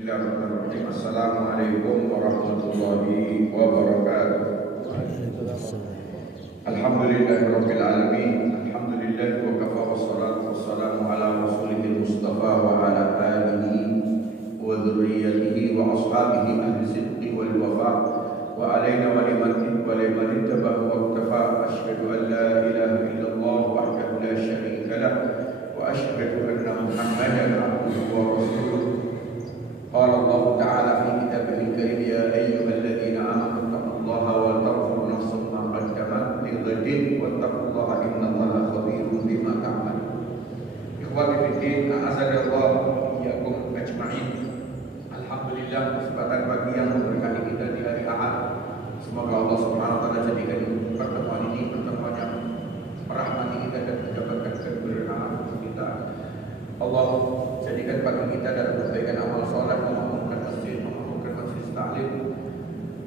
Bismillahirrahmanirrahim. Assalamualaikum warahmatullahi wabarakatuh. Alhamdulillahirabbil alamin. Alhamdulillahi wa kafa wassalatu wassalamu ala rasulihil mustafa wa ala alihi wa dzurriyyatihi wa ashabihi ahli sidqi wal wafa wa alaina wa liman ittaba'a wa iktafa. Asyhadu an la ilaha illallah wahdahu la syarika lah wa asyhadu anna Muhammadan abduhu wa rasuluh. Qala Allah Ta'ala fi kitabihil karim, ya ayyuhalladzina amanu taqullaha wa tanzur nafsum ma qaddamat lighadin wattaqullaha innallaha khabirun bima ta'malun. Ikhwati fiddin, a'azzallahu wa iyyakum ajma'in. Alhamdulillah, kesempatan pagi yang memberkati kita di hari Ahad. Semoga Allah Subhanahu wa taala jadikan pertemuan ini pertemuan yang merahmati kita dan mendapatkan keberkahan untuk kita. Allah jadikan pagi kita dalam kebaikan amal soleh, memakmurkan masjid taklim,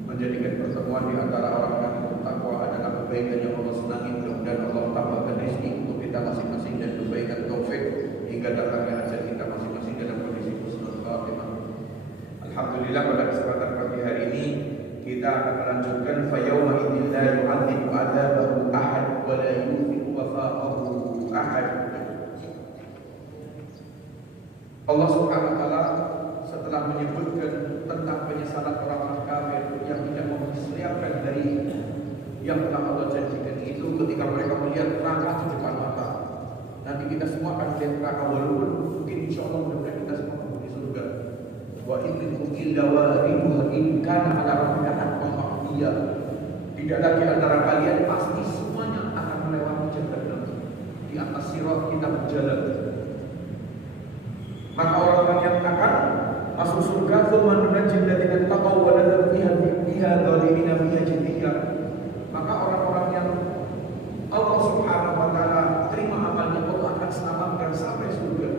menjadikan pertemuan di antara orang yang bertakwa adalah kebaikan yang Allah senangi. Mudah-mudahan Allah tambahkan rezeki untuk kita masing-masing dan kebaikan taufik hingga datangnya ajal kita masing-masing dalam kondisi husnul khatimah. Alhamdulillah, pada kesempatan pagi hari ini kita akan melanjutkan fa yauma idzin la yu'adzibu 'adzabahu ahad wa la yuthiqu wafa'ahu ahad. Allah Subhanahu wa taala setelah menyebutkan tentang penyesalan orang-orang kafir yang tidak mempersiapkan dari yang telah Allah janjikan itu ketika mereka melihat neraka di depan mata. Nanti kita semua akan melihat neraka, walaupun mungkin insyaallah mudah-mudahan kita semua di surga. Wa innakum illa wariduha in kana ala rabbika haqqan maqdiya. Tidak lagi antara kalian, pasti semuanya akan melewati jalan di atas sirat kita berjalan. Maka orang-orang yang akan masuk surga, tsumma nunajjil ladzina taqaw wa nadharu fiha dhalimina fiha jithiya. Maka orang-orang yang Allah Subhanahu wa taala terima amalnya, Allah akan selamatkan sampai surga.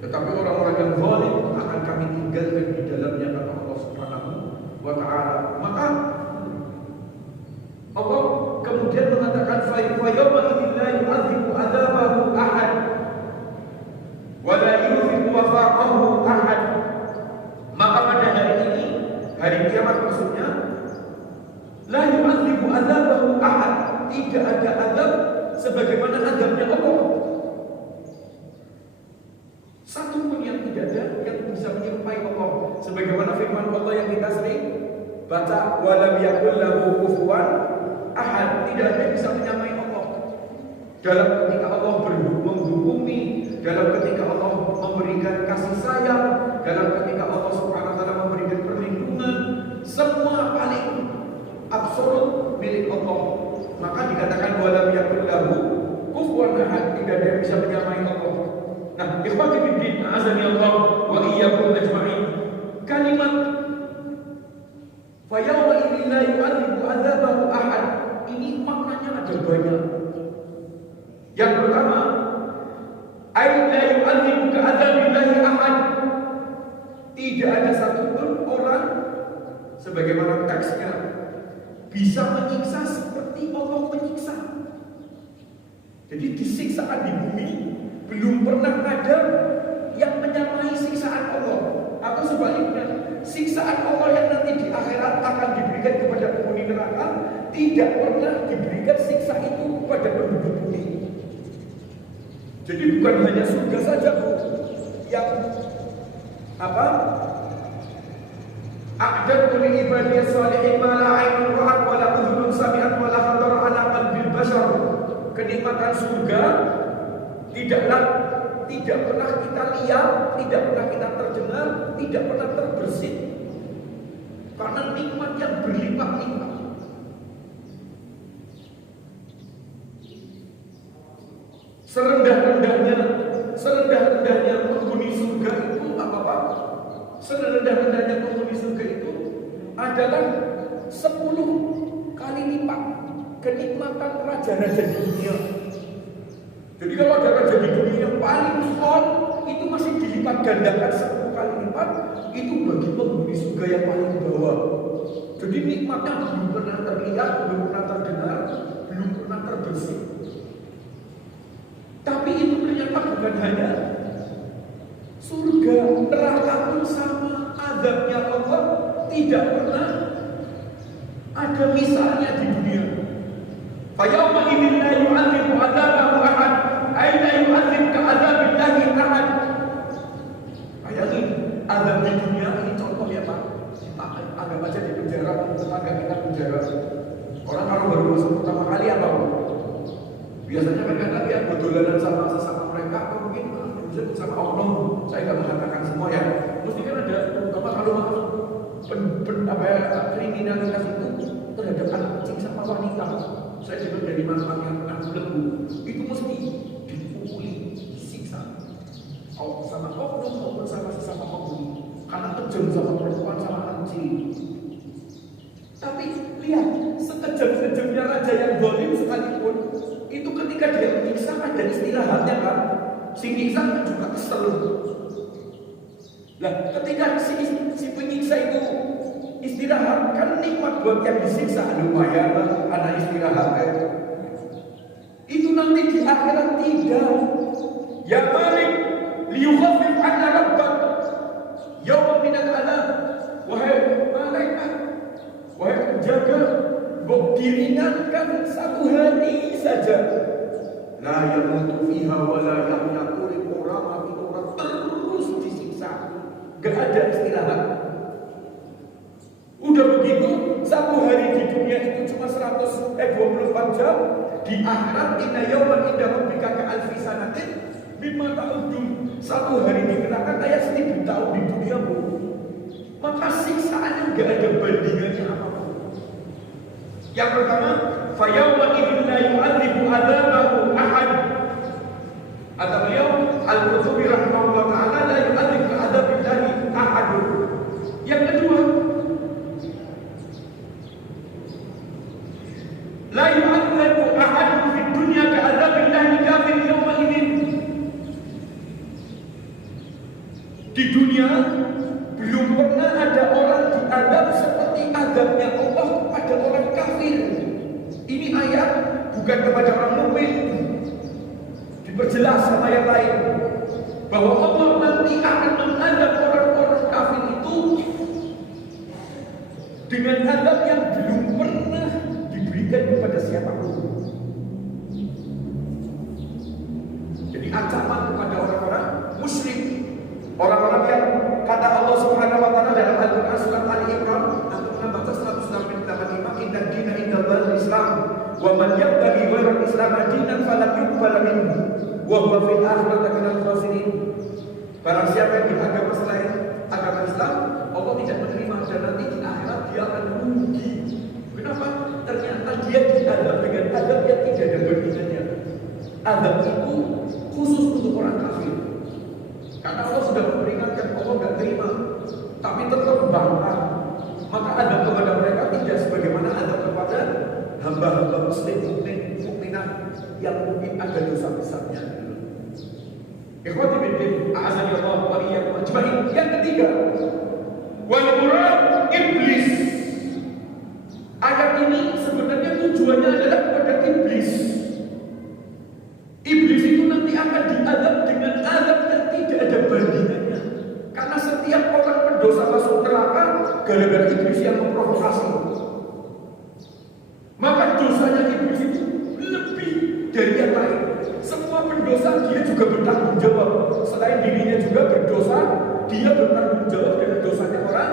Tetapi orang-orang yang zalim akan kami tinggalkan di dalamnya, kata Allah Subhanahu wa taala. Maka Allah kemudian mengatakan fa yawma idzin la yu'adzibu 'adzabahu ahad wa la yuthiqu wafa'ahu ahad. Maka pada hari ini, hari kiamat maksudnya, la yu'adzibu 'adzabahu ahad, tidak ada azab sebagaimana azabnya Allah. Satu pun yang tidak ada yang bisa menyerupai Allah, sebagaimana firman Allah yang kita sering baca, wa lam yakul lahu kufuwan ahad, tidak ada yang bisa menyamai Allah. Dalam ketika Allah menghukumi, dalam ketika Allah memberikan kasih sayang, dalam ketika Allah Subhanahu wa taala memberikan perlindungan, semua paling absolut milik Allah. Maka dikatakan walam yakul lahu kufuwan ahad, tidak ada yang bisa menyamai Allah. Nah, ikhwati fiddin, azani Allah wa iyyakum ajma'in. Kalimat fa yawma idzin la yu'adzibu 'adzabahu ahad ini maknanya ada banyak. Yang pertama, ay la yu'adzibu ka'adzabillahi ahad, tidak ada satupun orang sebagaimana teksnya bisa menyiksa seperti Allah menyiksa. Jadi di siksaan di bumi belum pernah ada yang menyamai siksaan Allah, atau sebaliknya siksaan Allah yang nanti di akhirat akan diberikan kepada penghuni neraka tidak pernah diberikan siksa itu kepada penduduk bumi. Jadi bukan hanya surga saja yang a'dadtu li ibadiyas shalihin ma la 'ainun ra'at wa la udhunun sami'at wa la khatara 'ala qalbil bashar. Kenikmatan surga tidak pernah kita lihat, tidak pernah kita terdengar, tidak pernah terbersit. Karena nikmat yang berlimpah-limpah. Serendah-rendahnya penghuni surga itu apa? Serendah-rendahnya penghuni surga itu adalah 10 kali lipat kenikmatan raja-raja di dunia. Jadi kalau ada raja di dunia yang paling son, itu masih dilipat gandakan 10 kali lipat, itu bagi penghuni surga yang paling bawah. Jadi nikmatnya belum pernah terlihat, belum pernah terdengar, belum pernah terbersih. Tapi itu ternyata bukan hanya surga, neraka neraka pun sama, azabnya Allah tidak pernah ada misalnya di dunia. Fa yauma idzin la yu'adzibu 'adzabahu ahad, ay la yu'adzib ka'adzabillahi ahad. Bayangin, azab di dunia ini contoh ya Pak. Anggap aja di penjara, tetangga kita penjara. Orang kalau baru masuk pertama kali apa? Biasanya mereka kan lihat berdolanan sama sesama mereka, atau mungkin sama oknum. Saya nggak mengatakan semua ya. Mesti kan ada, terutama kalau kriminalitas itu terhadap anak kecil sama wanita. Saya dengar dari mantan yang pernah belenggu, itu mesti dipukuli, disiksa. Sama oknum maupun sama sesama penghuni. Karena kejam sama perempuan sama anak kecil. Tapi lihat, sekejam-kejamnya raja yang zalim sekalipun, itu ketika dia menyiksa ada istirahatnya kan. Si nyiksa juga kesel. Nah, ketika si penyiksa itu istirahat, kan nikmat buat yang disiksa. Lumayan lah, anak istirahat. Itu nanti di akhirat tidak. Ya Malik, liyukhaffif 'anna rabbak yawma minal 'adzab. Wahai malaikat, wahai penjaga, diringankan satu hari saja. La yamutu fiha wa la yahya, orang terus disiksa, gak ada istirahat. Udah begitu, satu hari di dunia itu cuma 24 jam. Di akhirat inna yawman inda rabbika ka'alfi sanatin mimma ta'udun. Satu hari di neraka kayak 1000 tahun di dunia, Bu. Maka siksaannya gak ada bandingannya apapun. Yang pertama, fa yawma idzin la yu'adzibu 'adzabahu ahad. Kata beliau, Al-Qurtubi rahimahullah ta'ala, la yu'adzibu 'adzabillahi ahad. Yang kedua, la yu'adzibu ahad fi dunya ka'adzabillahi kafir yawma idzin. Di dunia belum pernah ada orang diazab seperti azabnya Allah kepada orang kafir. Ini ayat bukan kepada orang mukmin. Diperjelas sama yang lain bahwa Allah nanti akan mengazab orang-orang kafir itu dengan azab yang belum pernah diberikan kepada siapapun. Jadi ancaman kepada orang-orang musyrik, orang-orang yang kata Allah Subhanahu wa taala dalam Al-Qur'an surat Ali Imran, untuk membaca 185, inna dina indallahil Islam wa man yabtaghi ghairal Islam dinan falan yuqbal minhu wa huwa fil akhirati minal khasirin. Barang siapa yang beragama selain agama Islam, Allah tidak menerima dan nanti di akhirat dia akan rugi. Kenapa? Ternyata dia diazab dengan azab yang tidak ada bandingannya. Azab itu khusus untuk orang kafir. Karena Allah sudah memperingatkan, Allah tidak terima, tapi tetap bantah. Maka adab kepada mereka tidak sebagaimana adab kepada hamba-hamba muslim, mukminah yang mungkin ada dosa besarnya. Ikhwati fillah, a'azani Allah wa iyyakum ajma'in. Yang ketiga, wal murad iblis. Ayat ini sebenarnya tujuannya adalah kepada iblis. Iblis itu nanti akan diazab dengan azab yang tidak ada bandingannya. Karena setiap orang pendosa masuk neraka gara-gara iblis yang memprovokasi. Maka dosanya iblis itu lebih dari yang lain. Semua pendosa dia juga bertanggung jawab. Selain dirinya juga berdosa, dia bertanggung jawab dengan dosanya orang.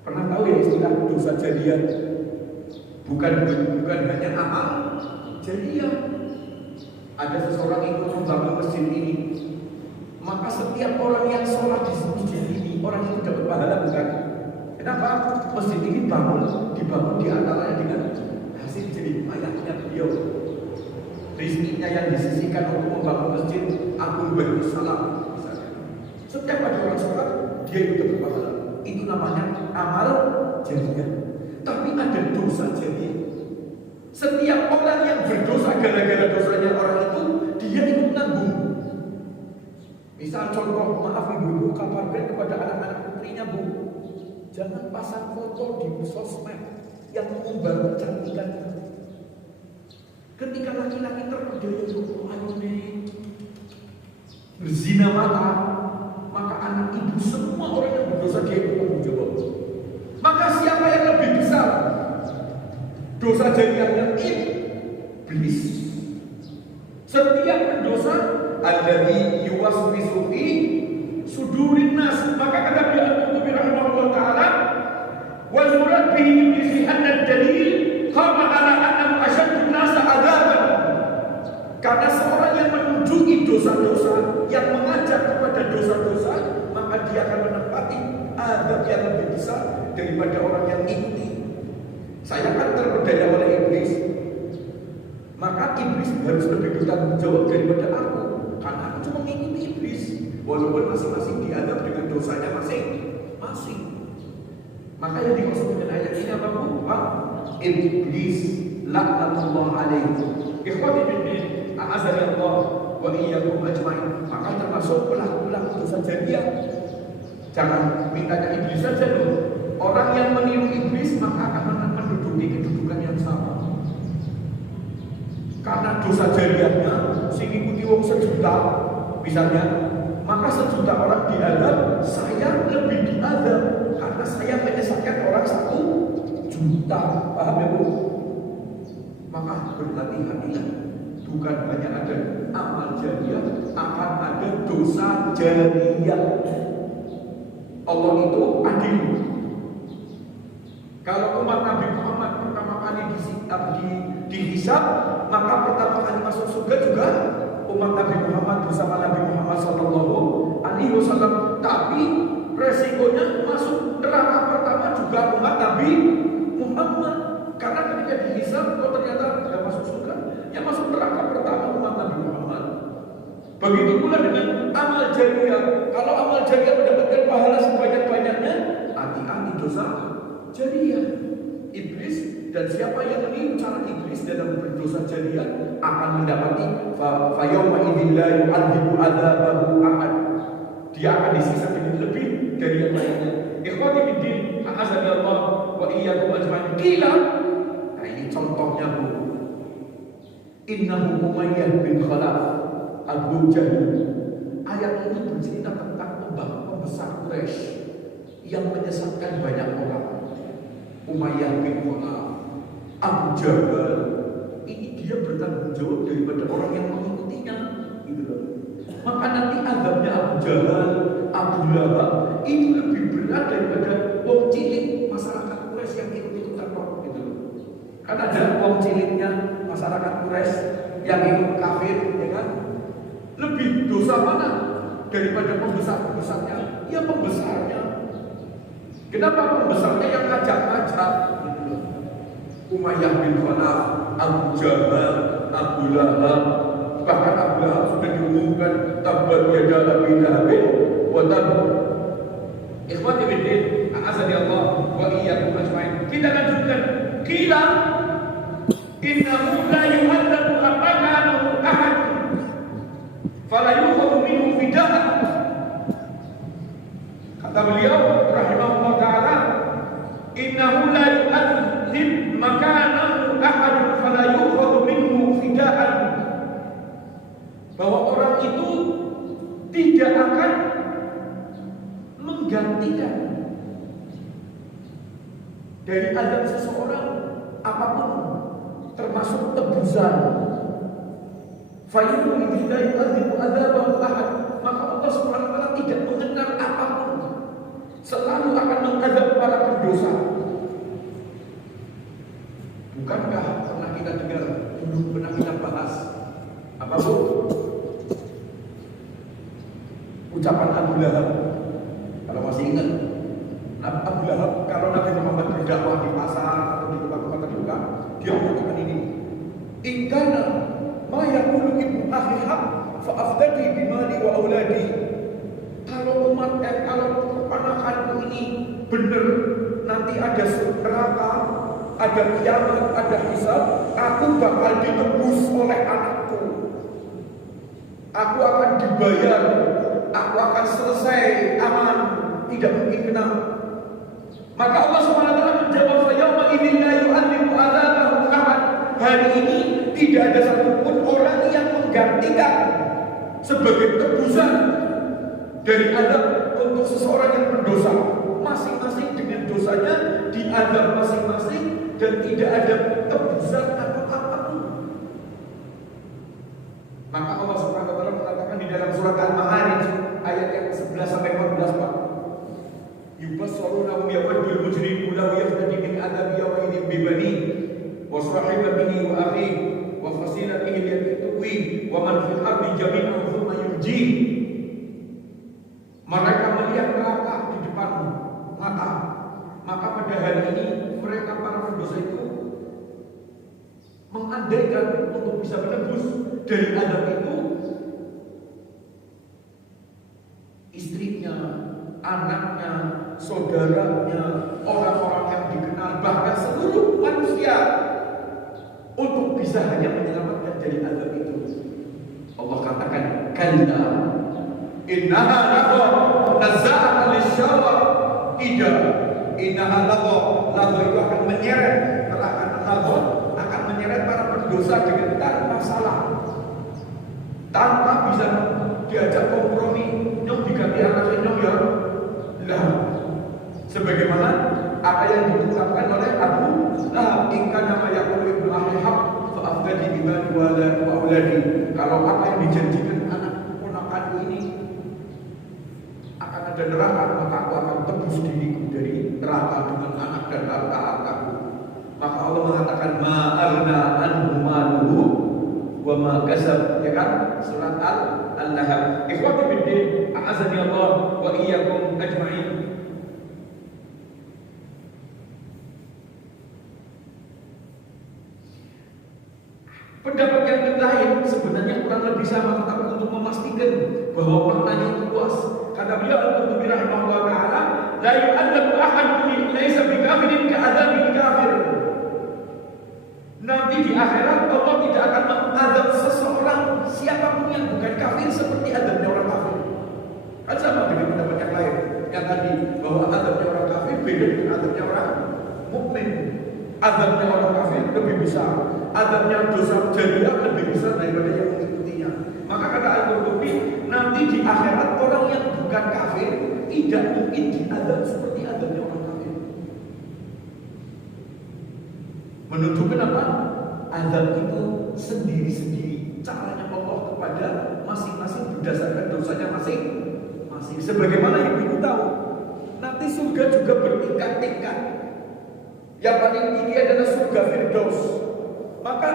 Pernah tahu ya istilah dosa jariah? Bukan hanya amal jariah. Ada seseorang ikut membangun masjid ini, maka setiap orang yang sholat di masjid ini, orang itu dapat pahala, bukan? Kenapa? Masjid ini dibangun di antaranya dengan hasil jerih payahnya beliau. Rizkinya yang disisihkan untuk membangun masjid Abdul Baitus Salam misalnya. Setiap ada orang sholat, dia itu dapat pahala. Itu namanya amal jariah. Tapi ada dosa jariah. Setiap orang yang berdosa gara-gara dosanya orang itu, dia ikut nanggung. Misal contoh, maaf ibu, kabarkan kepada anak-anak putrinya, Bu, jangan pasang foto di sosmed yang mengumbar kecantikan. Ketika laki-laki terpedaya, ayo nih berzina mata, maka semua orang yang berdosa dia itu tanggung jawab. Maka siapa yang lebih besar dosa jariahnya? Iblis. Setiap pendosa alladzi yuwaswisu fi sudurin nas. Maka kata beliau Al-Qurtubi rahimahullah taala, wal murad bihi iblis anna dalil qama ala annahu ashaddu nas adzaban. Karena seorang yang menunjuki dosa-dosa, yang mengajak kepada dosa-dosa, maka dia akan menempati azab yang lebih besar daripada orang yang ikuti. Saya kan terpedaya oleh iblis, maka iblis harus lebih bertanggung jawab daripada aku, karena aku cuma mengikuti iblis. Walaupun masing-masing diadab dengan dosanya masing-masing. Maka yang dimaksud dengan ayat ini apa, Bu? Iblis laknatullah alaihi. Ikhwati fiddin, a'azani Allah wa iyyakum ajmain. Maka termasuk pelaku-pelaku dosa jariah. Jangan mintanya iblis saja loh. Orang yang meniru iblis maka akan menduduki kedudukan yang sama. Karena dosa jariahnya sing ikuti wong sejuta misalnya, maka sejuta orang diadab, saya lebih diadab karena saya menyesatkan orang 1 juta. Paham ya, Bu? Maka berhati-hatilah. Bukan hanya ada amal jariah, akan ada dosa jariah. Allah itu adil. Kalau umat Nabi Muhammad pertama kali dihisab, maka pertama kali masuk surga juga umat Nabi Muhammad bersama Nabi Muhammad SAW. Tapi resikonya masuk neraka pertama juga umat Nabi Muhammad. Karena ketika dihisab, kok ternyata tidak masuk surga, yang masuk neraka pertama umat Nabi Muhammad. Begitu pula dengan amal jariah. Kalau amal jariah mendapatkan pahala sebanyak-banyaknya, hati-hati dosa jariah. Iblis dan siapa yang meniru cara iblis dalam berdosa jariah akan mendapati fa yawma idzin la yu'adzibu adzabahu ahad. Dia akan disiksa dengan lebih dari yang lainnya. Ikhwati fiddin, a'azani Allah wa iyyakum ajmain. Qila, nah ini contohnya, Bu. Innahu Umayyah bin Khalaf Abu Jahal. Ayat ini bercerita tentang pembesar Quraisy yang menyesatkan banyak orang. Umayyah bin Khalaf, Abu Jahal, ini dia bertanggung jawab daripada orang yang mengikutinya, gitu loh. Maka nanti azabnya Abu Jahal, Abu Lahab itu lebih berat daripada wong cilik masyarakat Quraisy yang ikut-ikutan roh, gitu loh. Kan ada wong ciliknya masyarakat Quraisy yang ikut kafir, ya kan? Lebih dosa mana daripada pembesar-pembesarnya? Ya pembesarnya. Kenapa pembesarnya yang ngajak-ngajak? Gitu. Umayyah bin Khalaf, Abu Jahal, Abu Lahab. Bahkan Abu Lahab sudah diumumkan tabbat yada abi lahabin wa tab. Ikhwati fiddin, a'azani Allah wa iyyakum ajmain. Kita lanjutkan. Qila innahu la yu'adzabu makanahu ahad fala yukhadhu minhu fida'an. Kata beliau rahimahullah ta'ala, innahu la yu'adzib makanahu ahad fala yukhadhu minhu fida'an. Bahwa orang itu tidak akan menggantikan dari azab seseorang apapun, termasuk tebusan. Fayuhu idza yu'adzibu adzabahu ahad. Maka Allah Subhanahu wa taala tidak mengenal apapun, selalu akan mengadab para berdosa. Bukankah pernah kita dengar, dulu pernah kita bahas apa, Bu? Ucapan Abu Lahab. Kalau masih ingat, Abu Lahab kalau Nabi Muhammad berdakwah di pasar atau di tempat-tempat terbuka, dia mengatakan ini, "Ingkana ma yaqulu ibnu akhi haq fa afdadi bimali wa auladi." Kalau kalau keponakanku ini benar, nanti ada neraka, ada kiamat, ada hisab, aku bakal ditebus oleh anakku. Aku akan dibayar, aku akan selesai aman, tidak mungkin kena. Maka Allah SWT menjawab, "Yauma idzin la yu'adzibu adzabahu ahad." Hari ini tidak ada satupun orang yang menggantikan sebagai tebusan dari azab untuk seseorang yang berdosa, masing-masing dengan dosanya diadab masing-masing dan tidak ada tebusan atau apapun. Maka Allah Subhanahu wa taala mengatakan di dalam surat Al-Ma'arij ayat yang 11 sampai 14, Pak. Yubassarunahum yawaddul mujrimu law yaftadi min adabi yawmin bibani wa sahibatihi wa akhihi wa fasilatihi allati tuwi wa man fil ardi jami'an thumma yunji. Mereka melihat neraka di depanmu, maka pada hari ini mereka para pendosa itu mengandaikan untuk bisa menebus dari azab itu istrinya, anaknya, saudaranya, orang-orang yang dikenal, bahkan seluruh manusia untuk bisa hanya menyelamatkan dari azab itu. Allah katakan, kalla innaha ladha nazza'atan lisyawa. Tidak, innaha ladha itu akan menyeret, akan menyeret para berdosa dengan tanpa salah, tanpa bisa diajak kompromi. Nyong diganti anaknya nyong ya lah, sebagaimana apa yang diucapkan oleh Abu Lahab, ingka nama yaqulu ibnu ahli haq fa afdali bimani wa auladi. Kalau apa yang dijanjikan anak ponakanku ini akan ada neraka, maka aku akan tebus diriku dari neraka dengan anak dan harta-hartaku. Maka Allah mengatakan ma'alna anhu maluhu wa ma kasab, ya kan? Surat Al-Lahab. Ikhwati fiddin, a'azani Allah wa iyyakum ajma'in. Pendapat yang lain sebenarnya kurang lebih sama, tetapi untuk memastikan bahwa maknanya itu luas. Kata beliau Al-Qurtubi rahimahullah ta'ala, la yu'adzabu ahadun laysa bikafirin ka'adzabil kafir. Nanti di akhirat Allah tidak akan mengadab seseorang siapapun yang bukan kafir seperti adabnya orang kafir. Kan sama dengan pendapat yang lain yang tadi, bahwa adabnya orang kafir beda dengan adabnya orang mukmin. Adabnya orang kafir lebih besar, adabnya dosa jariah lebih besar daripada yang mengikutinya. Maka kata Al-Qurtubi, nanti di akhirat orang yang bukan kafir tidak mungkin diadab seperti adabnya orang kafir. Menunjukkan apa? Azab itu sendiri-sendiri, caranya Allah kepada masing-masing berdasarkan dosanya masing-masing. Sebagaimana yang ibu tahu, nanti surga juga bertingkat-tingkat. Yang paling tinggi adalah surga Firdaus. Maka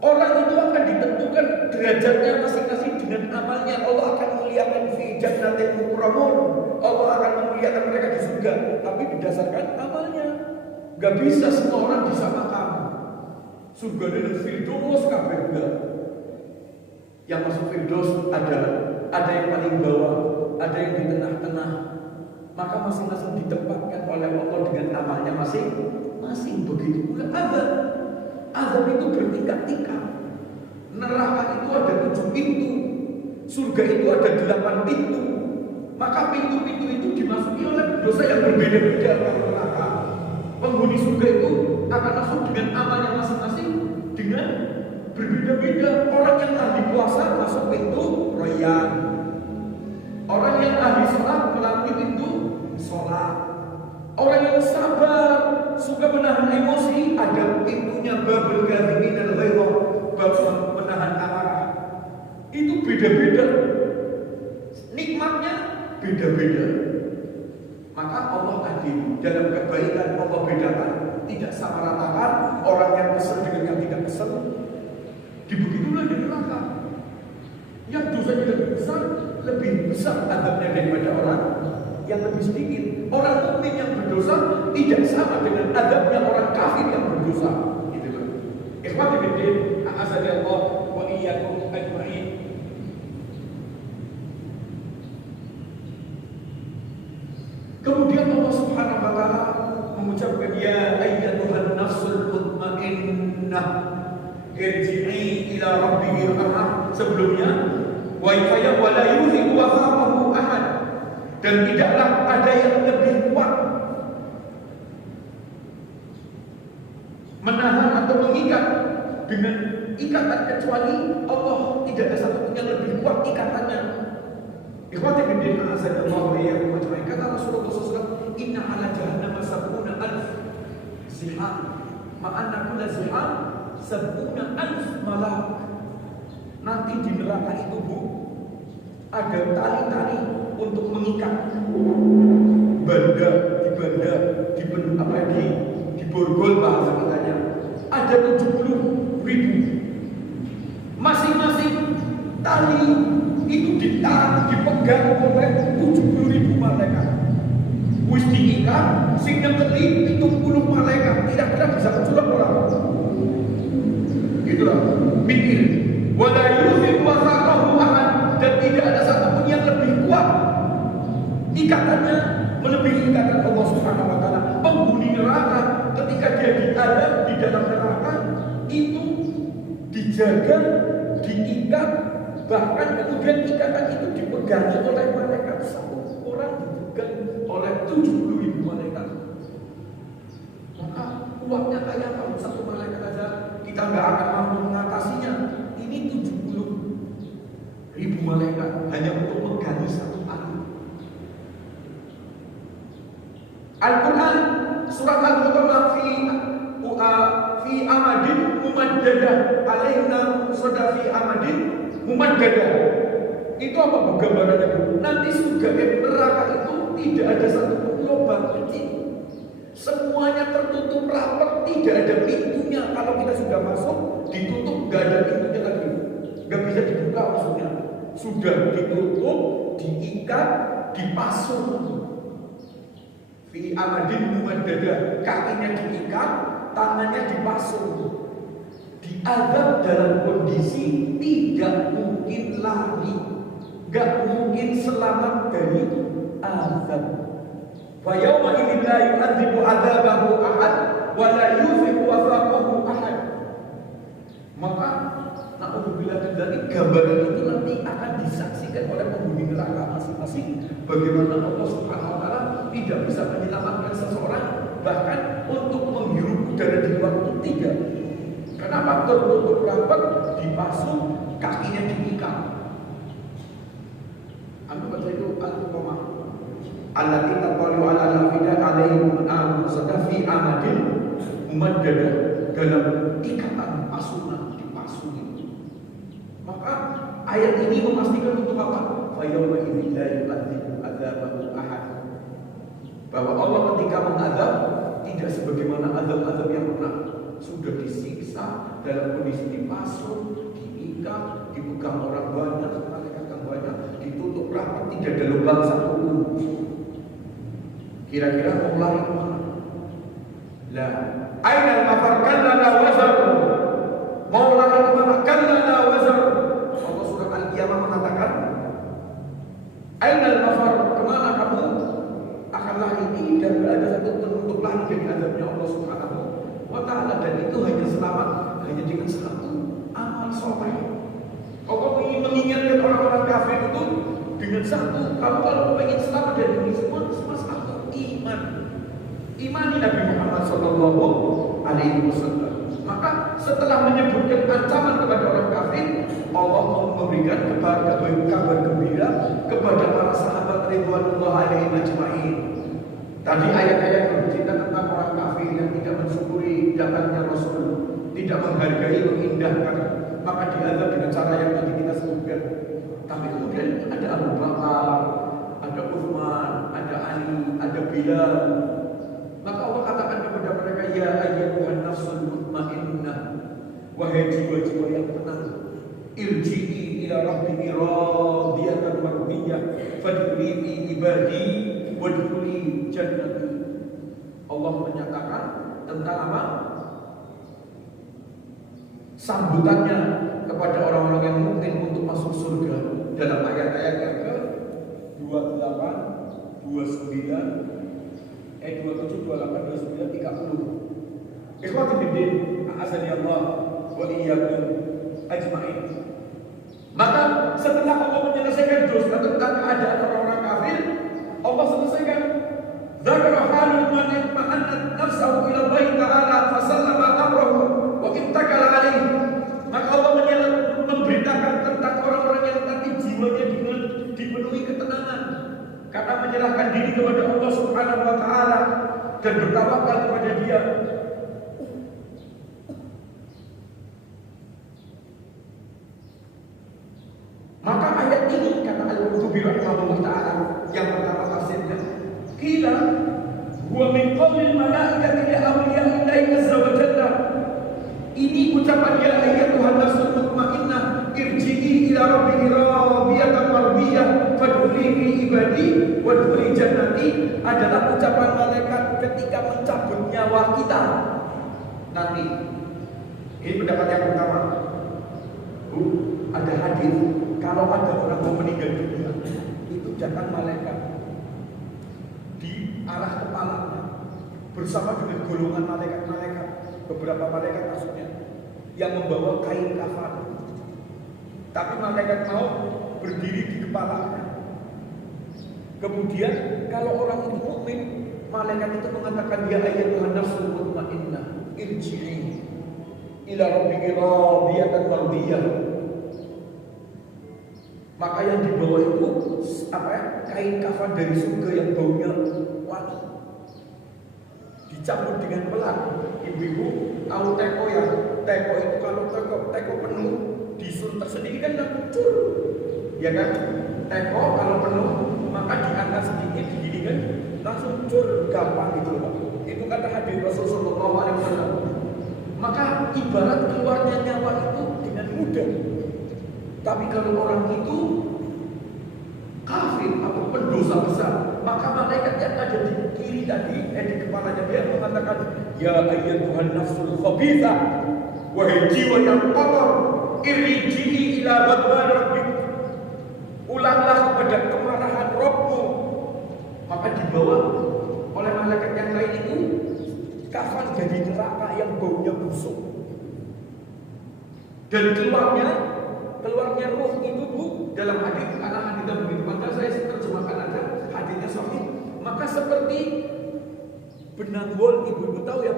orang itu akan ditentukan derajatnya masing-masing dengan amalnya. Allah akan muliakan fi jannatin mukramun. Allah akan memuliakan mereka di surga, tapi berdasarkan amalnya. Gak bisa semua orang disamakan. Surga dan Firdaus kabeh enggak. Yang masuk Firdaus ada yang paling bawah, ada yang di tengah-tengah. Maka masing-masing ditempatkan oleh Allah dengan amalnya masing-masing. Begitu pula azab. Azab itu bertingkat-tingkat. Neraka itu ada 7 pintu, surga itu ada 8 pintu. Maka pintu-pintu itu dimasuki oleh dosa yang berbeda-beda. Neraka, penghuni surga itu akan masuk dengan amalnya masing-masing dengan berbeda-beda. Orang yang ahli puasa masuk pintu Rayyan. Orang yang ahli sholat melalui pintu sholat. Orang yang sabar, suka menahan emosi, ada pintunya babul kadhimin al-ghaidha, bab menahan amarah. Itu beda-beda. Nikmatnya beda-beda. Maka Allah adil. Dalam kebaikan Allah bedakan, tidak sama ratakan orang yang kesel dengan yang tidak kesel. Dibegitulah di neraka. Yang dosanya lebih besar adabnya daripada orang yang lebih sedikit. Orang mukmin yang berdosa tidak sama dengan adabnya orang kafir yang berdosa. Gitu loh. Ikhwati fiddin, a'azani Allah wa iyyakum ajma'in. Kemudian Allah Subhanahu wa taala mengucapkan, ya ayyatuhan nafsul mutmainnah irji'i ila rabbiki rahmah. Sebelumnya, wa la yuthiqu wathaqahu ahad. Dan tidaklah ada yang lebih kuat menahan atau mengikat dengan ikatan kecuali Allah. Tidak ada satupun yang lebih kuat ikatannya. Ikhwati bidin a'azadallahu wa iyyakum ajma'in. Kata Rasulullah SAW, inna ala jahannam sab'una alf ziham, ma'anna kulla ziham sab'una alf malak. Nanti di neraka itu Bu, ada tali-tali untuk mengikat di borgol bahasa kitanya. Ada 70.000. Masing-masing tali itu ditahan, dipegang oleh 70.000 malaikat. Wis diikat, sing nyekeli 70 malaikat. Kira-kira bisa keculap orang. Gitulah, mikir. Wala yuzil wasaqahu ahad, dan tidak ada satupun yang lebih kuat ikatannya melebihi ikatan Allah Subhanahu wa taala. Penghuni neraka ketika dia diadab di dalam neraka itu dijaga, diikat, bahkan kemudian ikatan itu dipegang oleh malaikat. Satu orang dipegang oleh 70.000 malaikat. Maka kuatnya kayak apa? Satu malaikat aja kita nggak akan mampu mengatasinya. Ini 70.000 malaikat hanya untuk megangi satu tali. Al-Quran surat Al-Baqarah fi amadin mumaddadah, alaina soda fi amadin mumaddadah. Itu apa gambarannya Bu? Nanti surga dan neraka itu tidak ada satupun lubang kecil. Semuanya tertutup rapat, tidak ada pintunya. Kalau kita sudah masuk, ditutup, gak ada pintunya lagi, gak bisa dibuka maksudnya. Sudah ditutup, diikat, dipasung. Fi amadin mumaddadah, kakinya diikat, tangannya dipasung. Diadab dalam kondisi tidak mungkin lari, gak mungkin selamat dari azab. Fa yawma idzin la yu'adzibu 'adzabahu ahad wa la yuziqu wathaqahu ahad. Maka na'udzubillah dari gambaran itu nanti akan disaksikan oleh penghuni neraka masing-masing, bagaimana Allah Subhanahu wa taala tidak bisa menyelamatkan seseorang, bahkan untuk menghirup udara di luar itu tidak. Kenapa? Tertutup rapat, dipasung, kakinya diikat. Anu baca itu al-qamah. Allati taqalu ala al-fidat alaihim al-sadafi amadin mumaddadah, dalam ikatan pasunan dipasung. Maka ayat ini memastikan untuk apa? Fa yawma idzin la yu'adzibu 'adzabahu ahad. Bahwa Allah ketika mengadab tidak sebagaimana azab-azab yang pernah. Sudah disiksa dalam kondisi dipasung, diikat, dipegang orang banyak, malaikat banyak, ditutup rapat, tidak ada lubang satupun. Kira-kira mau lari kemana? Lah, ainal mafar kallana wazar. Mau lari kemana? Kallana wazar. Allah surah Al-Qiyamah mengatakan, ainal mafar, kemana kamu akan lari? Tidak ada satu untuk lari dari azabnya Allah Subhanahu wa ta'ala, dan itu hanya selamat hanya dengan satu amal soleh. Allah ingin mengingatkan orang-orang kafir itu dengan satu, kamu kalau ingin selamat dari ini semua satu, iman. Imani Nabi Muhammad sallallahu alaihi wasallam. Maka setelah menyebutkan ancaman kepada orang kafir, Allah memberikan kabar gembira kepada para sahabat ridwanullah alaihim ajma'in. Tadi ayat-ayat bercerita tentang orang kafir yang tidak mensyukuri datangnya Rasul, tidak menghargai, mengindahkan, maka diazab dengan cara yang tadi kita sebutkan. Tapi kemudian ada Abu Bakar, ada Utsman, ada Ali, ada Bilal. Maka Allah katakan kepada mereka, ya ayyuhan nafsul mutmainnah, wahai jiwa-jiwa yang tenang, irji'i ila rabbiki radiyatan mardiyah, fadkhuli fi ibadi wadkhuli jannati. Allah menyatakan tentang apa? Sambutannya kepada orang-orang yang mukmin untuk masuk surga dalam ayat-ayat yang ke-28, 29, 27, 28, 29, 30. Ikhwati fiddin, a'azani Allah wa iyyakum ajma'in. Maka setelah Allah menyelesaikan dosa tentang keadaan orang-orang kafir, Allah selesaikan dzakara halul man ma'anna nafsahu ila Allah ta'ala fasallama amrahu wa ittakala alaihi. Maka Allah memberitakan tentang orang-orang yang nanti jiwanya dipenuhi ketakwaan mendekatkan diri kepada Allah Subhanahu wa taala dan bertawakal kepada Dia. Maka ayat ini kata Al-Qurtubi rahimahullah taala yang pertama tafsirnya, qila huwa min qaulil malaikati li awliyaillahi azza wa jalla. Ini ucapan ya ayyatuhan nafsul mutmainnah irji'i ila rabbiki radiyatan mardiyah fadkhuli fi ibadi wadkhuli jannati adalah ucapan malaikat ketika mencabut nyawa kita. Nanti ini pendapat yang pertama. Bu, ada hadis kalau ada orang mau meninggal dunia itu datang malaikat di arah kepalanya bersama dengan golongan malaikat-malaikat, beberapa malaikat maksudnya yang membawa kain kafan. Tapi malaikat mau berdiri di kepalanya. Kemudian kalau orang itu mukmin, malaikat itu mengatakan ya ayyatuhan nafsul mutmainnah irji'i ila rabbiki radiyatan mardiyah. Maka yang dibawa itu kain kafan dari surga yang baunya wangi, dicampur dengan pelan. Ibu-ibu tahu teko ya? Teko itu kalau teko penuh disuntak sedikit kan hancur, ya kan? Teko kalau penuh maka diangkat sedikit diginikan langsung cur, gampang gitu loh. Itu kata hadis Rasulullah SAW. Maka ibarat keluarnya nyawa itu dengan mudah. Tapi kalau orang itu kafir atau pendosa besar, maka malaikat yang ada di kiri tadi, di kepalanya dia mengatakan, ya ayyatuhan nafsul khabithah, wahai jiwa yang kotor, irji'i ila ghadban rabbik, ulanglah kepada kemarahan Rabbmu. Maka dibawa oleh malaikat yang lain itu kafan dari neraka yang baunya busuk, dan keluarnya ruh itu Bu, dalam hadis anak hadisnya begitu, maka saya terjemahkan aja hadisnya sahih. Maka seperti benang wol, ibu-ibu tahu ya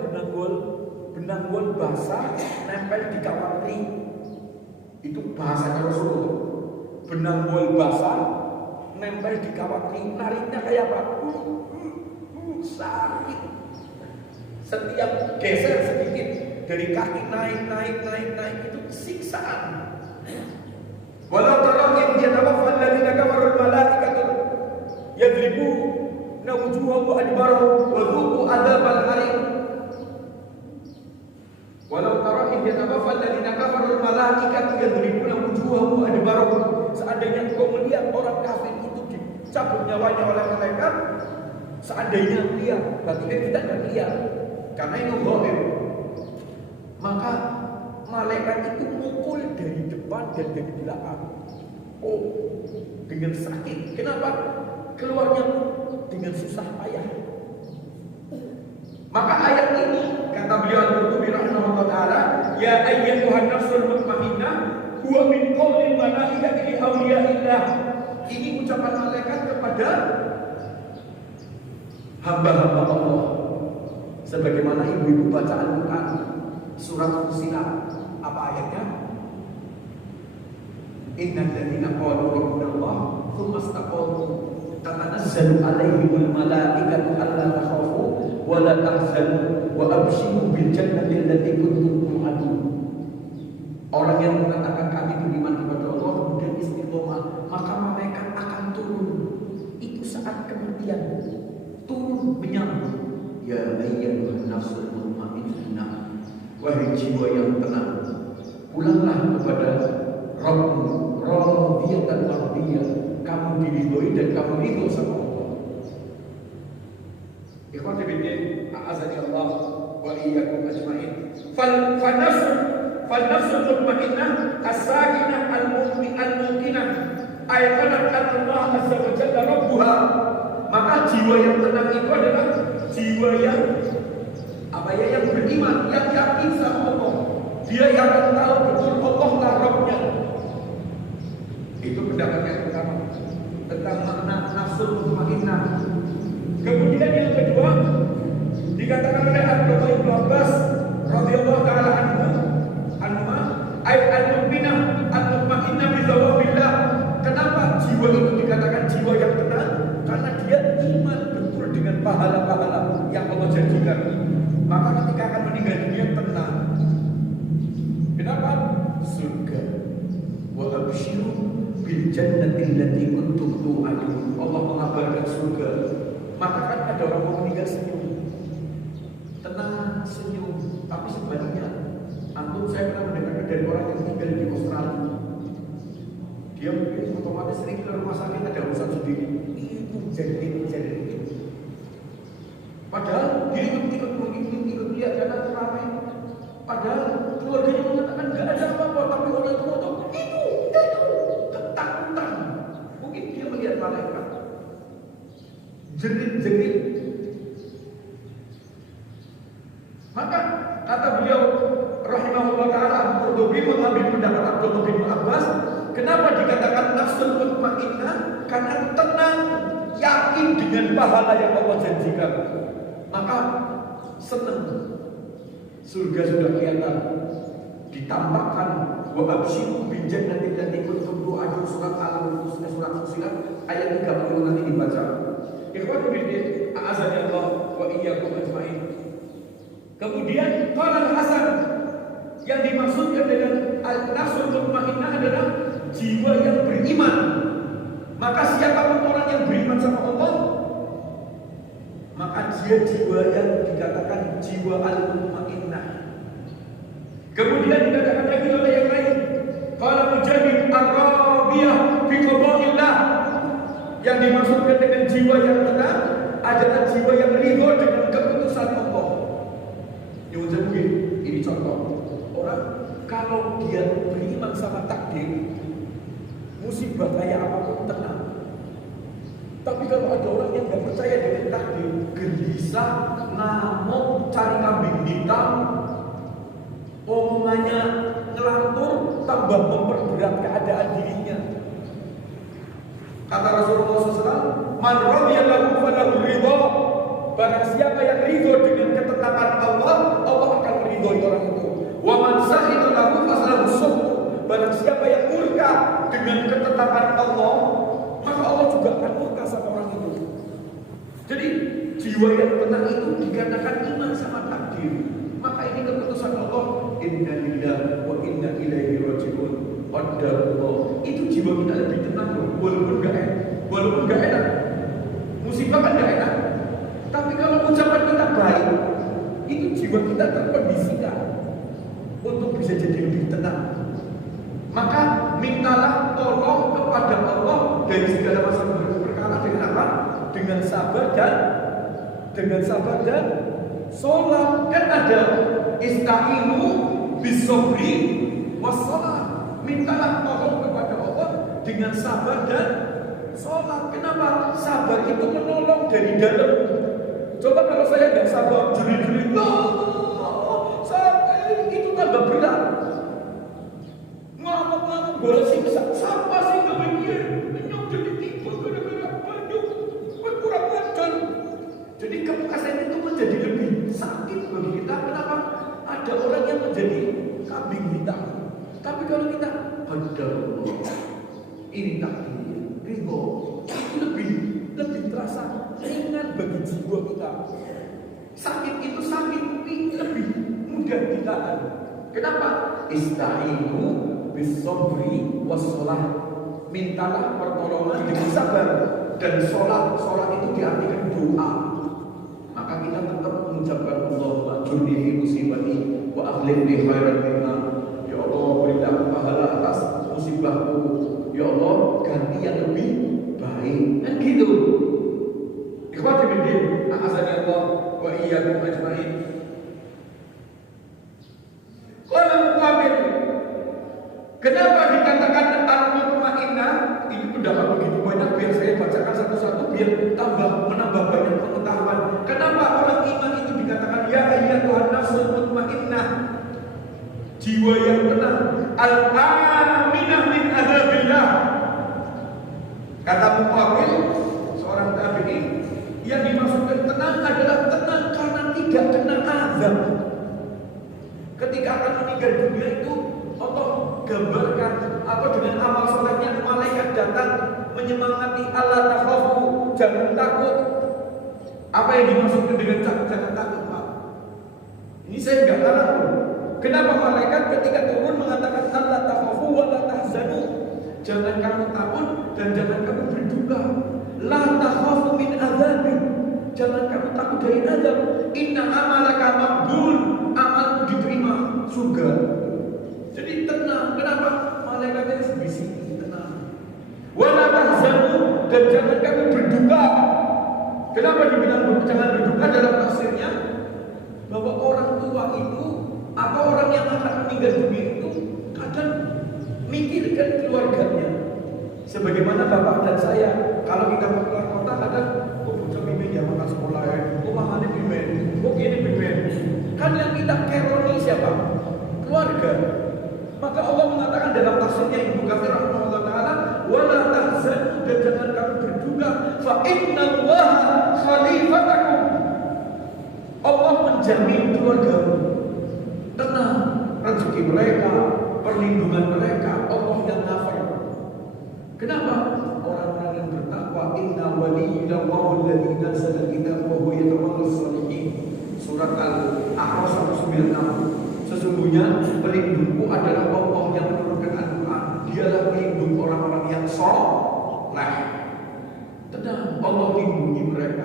benang wol basah nempel di kawat ring. Itu bahasanya Rasulullah. Benang wol basah nempel di kawat ring, nariknya kayak apa? Sakit. Setiap geser sedikit dari kaki naik itu siksaan. Walau tara in yatawaffa alladziina kafaru al-malaa'ikatu yadribuna wujuhahum wa adbarahum wa dhuqu adzabal hariq. Walau tara in yatawaffa alladziina kafaru al-malaa'ikatu yadribuna wujuhahum wa adbarahum. Seandainya engkau melihat orang kafir itu dicabut nyawanya oleh malaikat, seandainya lihat, berarti kita tidak lihat karena itu ghaib. Maka malaikat itu mukul dari depan dan dari belakang. Oh, dengan sakit. Kenapa? Keluarnya dengan susah payah. Maka ayat ini kata beliau Al-Qurtubi rahimahullah taala, ya ayyatuhan nafsul mutmainnah huwa min qaulil malaikati li awliyaillah. Ini ucapan malaikat kepada hamba-hamba Allah. Sebagaimana ibu-ibu baca Al-Quran surat Fussilat, apa ayatnya? Innal ladzina qalu rabbuna Allah tsumma istaqamu tatanazzalu alaihimul malaikatu alla takhafu wa la tahzanu wa abshiru bil jannati allati kuntum tu'adun. Orang yang mengatakan kami beriman kepada Allah kemudian istiqomah, maka malaikat akan turun. Itu saat kematian, turun menyambut. Ya ayyatuhan nafsul mutmainnah, wahai jiwa yang tenang, pulanglah kepada Rabbmu radiyatan mardiyah, kamu diridhoi dan kamu ridho sama Allah. Ikhwati fillah, a'azani Allah wa iyyakum ajmain. Fal nafsul mutmainnah as-sakinah al-muqinah ayqanat Allah azza wa jalla rabbuha. Maka jiwa yang tenang itu adalah jiwa yang yang beriman, yang yakin sama Allah. Dia yang tahu betul Allah lah Rabbnya. Itu pendapat yang pertama tentang makna nafsul mutmainnah. Kemudian yang kedua dikatakan oleh Abdullah bin Abbas radhiyallahu taala anhu, ayat al-mu'minah al-mutmainnah bi thawabillah. Kenapa jiwa itu dikatakan jiwa yang tenang? Karena dia iman dengan pahala-pahala yang Allah janjikan, maka ketika akan meninggal dunia tenang. Kenapa? Surga. Wa abshiru bil jannati allati kuntum tu'adun. Allah mengabarkan surga. Maka kan ada orang mau meninggal senyum, tenang, senyum. Tapi sebaliknya, saya pernah mendengar dari orang yang tinggal di Australia. Dia mungkin otomatis sering ke rumah sakit, ada urusan sendiri. Itu jadi. Padahal dia ikut lihat karena ramai. Padahal keluarganya mengatakan nggak ada apa-apa, tapi orang itu ngomong itu ketakutan. Mungkin dia melihat malaikat, jerit. Maka kata beliau rahimahullah taala, Al-Qurtubi mengambil pendapat Abdullah bin Abbas, kenapa dikatakan nafsul mutmainnah? Karena tenang, yakin dengan pahala yang Allah janjikan. Maka senang. Surga sudah kelihatan, ditampakkan. Wa abshiru bil jannati allati kuntum tu'adun. Surat Al-Fussilat, surat Fussilat ayat 30 nanti dibaca. Ikhwati fillah, a'azani Allah wa iyyakum ajmain. Kemudian qala Al-Hasan, yang dimaksudkan dengan al-nafsul mutmainnah adalah jiwa yang beriman. Maka siapapun orang yang beriman sama Allah, maka dia jiwa yang dikatakan jiwa al-mutmainnah. Kemudian dikatakan lagi oleh yang lain, qala Mujahid ar-radiyah fi qada'illah, yang dimaksudkan dengan jiwa yang tenang adalah jiwa yang ridho dengan keputusan Allah. Ini contoh orang kalau dia beriman sama takdir, musibah kayak apapun tenang. Tapi kalau ada orang yang nggak percaya dengan takdir, gelisah, ngamuk, cari kambing hitam, omongannya ngelantur, tambah memperberat keadaan dirinya. Kata Rasulullah SAW, man radiyallahu falahu ridha. Barang siapa yang ridho dengan ketetapan Allah, Allah akan meridhoi orang itu. Wa man sakhita lahu falahu sukhtu. Barang siapa yang murka dengan ketetapan Allah, maka Allah juga akan murka sama orang itu. Jadi jiwa yang tenang itu dikatakan iman sama takdir. Maka ini keputusan Allah, inna lillahi wa inna ilaihi raji'un. Qadarullah. Itu jiwa kita lebih tenang loh. Walaupun gak enak. Musibah kan gak enak. Tapi kalau ucapan kita baik, itu jiwa kita terkondisikan untuk bisa jadi lebih tenang. Maka mintalah tolong kepada Allah dari segala masalah perkara dengan apa? Dengan sabar dan sholat. Kan ada ista'inu bisobri wassalat. Mintalah tolong kepada Allah dengan sabar dan sholat. Kenapa? Sabar itu menolong dari dalam. Coba kalau saya nggak sabar, juri-juri, sabar itu tambah berat. Ngamuk-ngamuk, boleh siapa sih nggak begini? Nyok jadi tipe gara-gara banyak, kurang ajar. Jadi kekerasan itu menjadi lebih sakit bagi kita. Kenapa? Ada orang yang menjadi kambing hitam. Tapi kalau kita qadarullah, ini takdir, ridho, itu lebih terasa ringan bagi jiwa kita. Sakit itu sakit, tapi lebih mudah ditahan. Kenapa? Ista'inu bis-sabri was-shalah. Mintalah pertolongan dengan sabar dan sholat. Sholat itu diartikan doa. Maka kita tetap mengucapkan Allahumma ajurni fi musibati wa akhlif li khairan minha. Ya Allah, berilah pahala atas musibahku. Ya Allah, ganti yang lebih baik. Kan gitu. Ikhwati fiddin, a'azani Allah wa iyyakum ajmain. Qala Muqabil, kenapa dikatakan al-mutmainnah? Ini pendapat begitu banyak, biar saya bacakan satu-satu biar menambah banyak pengetahuan. Kenapa orang iman itu dikatakan ya ayyatuhan nafsul mutmainnah, jiwa yang tenang, al-aminah min adzabillah. Kata Muqabil, seorang tabi'in, yang dimaksudkan tenang adalah tenang karena tidak kena azab. Ketika akan meninggal dunia itu, Allah gambarkan apa dengan amal solehnya, malaikat datang menyemangati, Allah takhafu, jangan takut. Apa yang dimaksudkan dengan jangan takut, Pak? Ini saya nggak tahu. Kenapa malaikat ketika turun mengatakan Allah takhafu wa la tahzanu? Jangan kamu takut dan jangan kamu berduka. La takhafu min adzabi. Jangan kamu takut dari azab. Inna amalaka maqbul. Amalmu diterima surga. Jadi tenang. Kenapa? Malaikatnya sebisik tenang. Wa la tahzanu, dan jangan kamu berduka. Kenapa dibilang jangan berduka? Dalam tafsirnya bahwa orang tua itu atau orang yang akan meninggal dunia itu kadang mikirkan keluarganya. Sebagaimana bapak dan saya, kalau kita keluar kota kadang bocah pimpin ya makan sekolah ya, makannya pimpin, gini pimpin. Kan yang kita keroni siapa? Keluarga. Maka Allah mengatakan dalam tafsirnya Ibnu Katsir rahimahullah taala, wala tahzanu, dan jangan kamu berduka, fa innallaha khalifatakum. Allah menjamin keluargamu. Tenang, rezeki mereka, perlindungan mereka, Allah yang cover. Kenapa? Orang-orang yang bertakwa, inna waliyullahu alladzi nazzala al-kitaba wa huwa yatawallas shalihin. Surat Al-A'raf 196. Sesungguhnya pelindungku adalah Allah yang menurunkan Al-Quran. Dialah pelindung orang-orang yang saleh. Tenang, Allah lindungi mereka.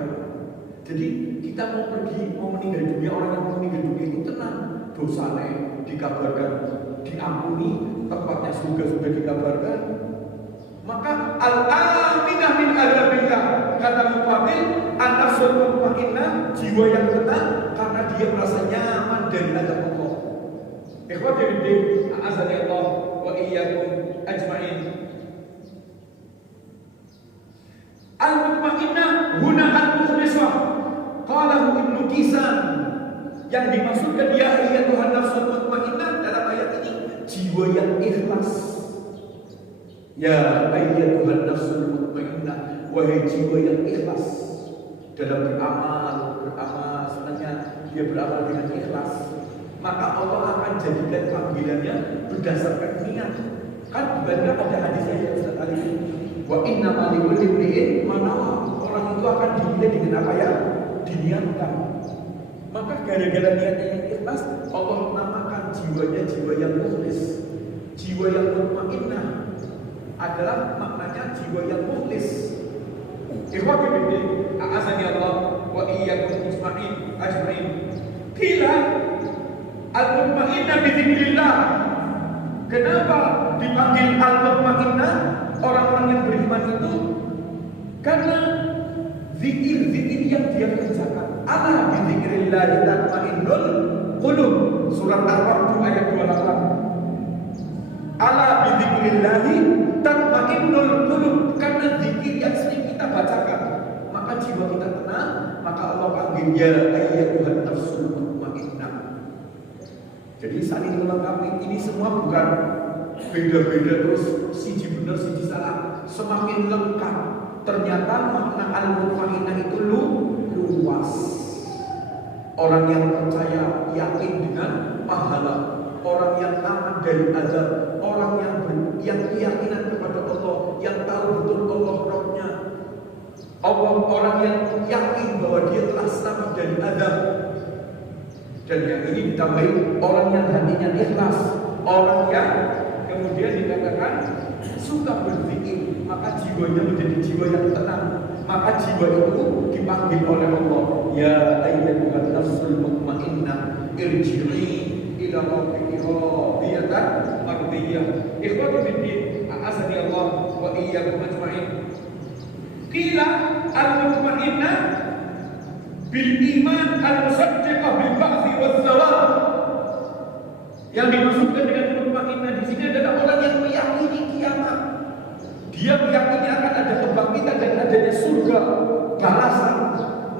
Jadi kita mau pergi, mau meninggal dunia, orang yang mau meninggal dunia itu tenang. Dosanya dikabarkan diampuni, tempatnya surga sudah dikabarkan. Maka al-aminah min adzabillah, kata Muqabil, an-nafsul mutmainnah, jiwa yang tenang karena dia merasa nyaman dari azab Allah. Ikhwati fiddin, a'azani Allah wa iyyakum ajma'in. Al-mutmainnah huna al-mukhlisah. Qalahu Ibnu Kisan. Yang dimaksudkan ya ayyatuhan nafsul mutmainnah dalam ayat ini jiwa yang ikhlas. Ya ayyatuhan nafsul mutmainnah, wahai jiwa yang ikhlas dalam beramal sebenarnya dia beramal dengan ikhlas. Maka Allah akan jadikan panggilannya berdasarkan niat. Kan bukankah ada hadisnya ya Ustaz Ali? Wa inna ma likulli imri'in ma nawa. Orang itu akan dinilai dengan apa ya diniatkan. Maka gara-gara niatnya yang ikhlas, Allah namakan jiwanya jiwa yang mukhlis. Jiwa yang mutmainnah adalah maknanya jiwa yang mukhlis. Ikhwati fiddin, a'azani Allah wa iyyakum ajma'in. Qila al-mutmainnah bi dzikrillah. Kenapa dipanggil al-mutmainnah orang-orang yang beriman itu? Karena zikir-zikir yang dia kerjakan. Ala bi dzikrillah tatma'innul qulub. Surat Al-Waqiah ayat 28. Ala bi dzikrillah tatma'innul qulub. Karena zikir yang sering kita bacakan, maka jiwa kita tenang, maka Allah panggil ya ayyatuhan nafsul mutmainnah. Jadi saling melengkapi. Ini semua bukan beda-beda terus siji benar siji salah, semakin lengkap. Ternyata makna al-mutmainnah itu luas. Orang yang percaya, yakin dengan pahala, orang yang aman dari azab, orang yang keyakinan kepada Allah, yang tahu betul Allah Rabb-nya. Orang yang yakin bahwa dia telah selamat dari azab. Dan yang ini ditambahi orang yang hatinya ikhlas, orang yang kemudian dikatakan suka berzikir, maka jiwanya menjadi jiwa yang tenang. Maka jiwa itu dipanggil oleh Allah, ya ayyatuhan nafsul mutmainnah irji'i ila rabbiki radiyatan mardiyah. Ikhwati fiddin, a'azani Allah wa iyyakum ajma'in. Qila al-mutmainnah bil iman al-musaddiqah bil ba'thi wal thawab. Yang dimaksudkan dengan mutmainnah di sini adalah orang yang meyakini kiamat. Dia meyakini akan ada kebangkitan dan adanya surga, balasan.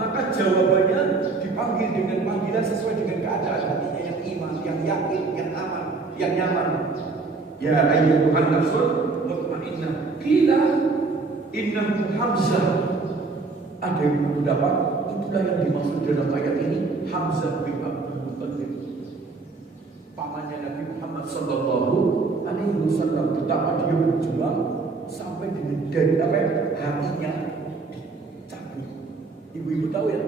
Maka jawabannya dipanggil dengan panggilan sesuai dengan keadaan hatinya yang iman, yang yakin, yang aman, yang nyaman. Ya ayyuhan nafsul mutmainnah. Qila innahu Hamzah. Ada yang berpendapat itulah yang dimaksud dalam ayat ini Hamzah bin Abdul Muttalib. Pamannya Nabi Muhammad sallallahu alaihi wasallam, betapa dia berjuang sampai dengan dari hatinya dicabut. Itu Ibu-ibu tahu ya,